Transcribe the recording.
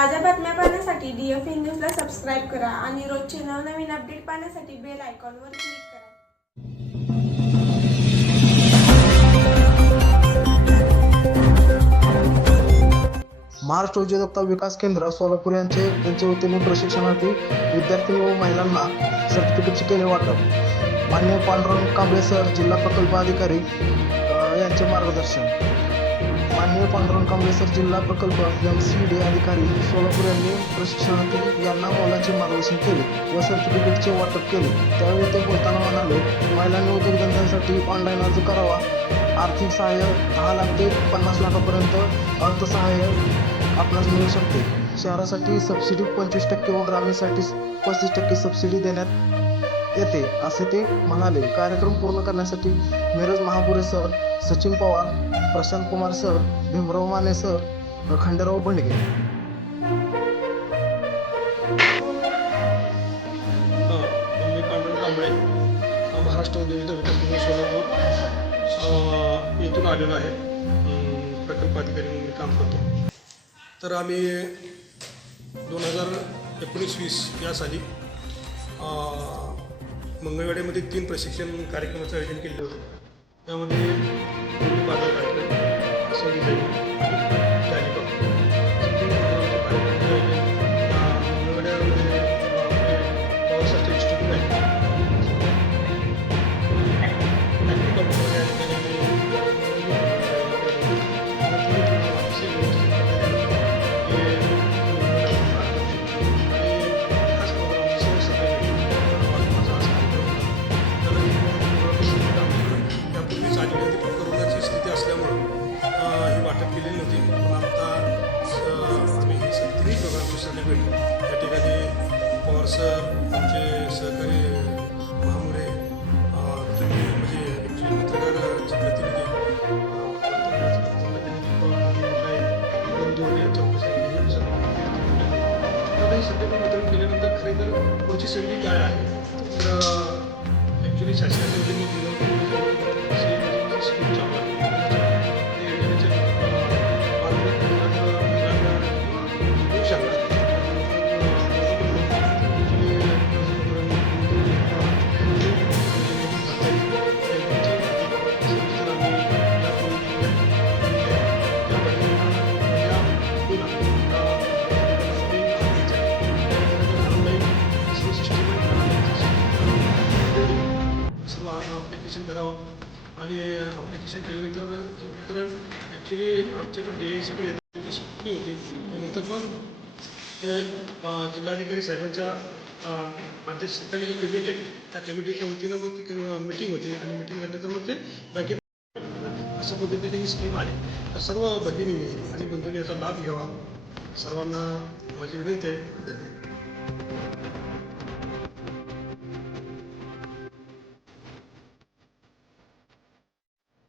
ताज्या बातम्या पाहण्यासाठी डी एफ न्यूजला सबस्क्राईब करा आणि रोजचे नवनवीन अपडेट पाहण्यासाठी बेल आयकॉनवर क्लिक करा. महाराष्ट्र उद्योजकता विकास केंद्र सोलापूर यांचे त्यांचे वतीने प्रशिक्षणार्थी विद्यार्थी व महिलांना सर्टिफिकेटचे केले वाटप. मान्य पांडुरंग कांबळे सर जिल्हा प्रकल्प अधिकारी यांचे मार्गदर्शन. माननीय पांडुरंग कांबळे जिल्हा प्रकल्प एम सी डी अधिकारी सोलापूर यांनी प्रशिक्षणार्थी यांना मोलाचे मार्गदर्शन केले व सर्टिफिकेटचे वाटप केले. त्यावेळी ते बोलताना म्हणाले महिलांनी उद्योगधंद्यांसाठी ऑनलाईन अर्ज करावा. आर्थिक सहाय्य दहा लाख ते पन्नास लाखापर्यंत अर्थसहाय्य आपणास मिळू शकते. शहरासाठी सबसिडी पंचवीस टक्के व ग्रामीणसाठी पस्तीस टक्के सबसिडी देण्यात येते असे ते म्हणाले. कार्यक्रम पूर्ण करण्यासाठी Miraj Mahapure sir Sachin Pawar Prashant Kumar sir Bhimrao Mane sir Khanderao Bandage. हां मी कांबळे महाराष्ट्र उद्योजकता विकास सोलापूर येथून आलेलो आहे. प्रकल्प अधिकारी म्हणून काम करतो. तर आम्ही दोन हजार एकोणीस वीस या साली मंगळवाड्यामध्ये तीन प्रशिक्षण कार्यक्रमाचं आयोजन केलं होतं. त्यामध्ये पवार सर आमचे सहकारी महामुरे तुम्ही म्हणजे ॲक्च्युली प्रतिनिधी अं, वितरण केल्यानंतर खरे तर पुढची संधी काय आहे तर ॲक्च्युली शासनाच्या करावं आणि केल्यानंतर वितरण ॲक्च्युली आमच्याकडे डी एसकडे सुट्टी होती नंतर पण ते जिल्हाधिकारी साहेबांच्या अं, मध्यस्थानी कमिटी त्या कमिटीच्या वतीनं मग ती मिटिंग होती. आणि मिटिंग झाल्यानंतर मग ते बँकेत अशा पद्धतीने ही स्कीम आली. तर सर्व भगिनी आणि बंधूंनी याचा लाभ घ्यावा. सर्वांना माझी विनंती आहे.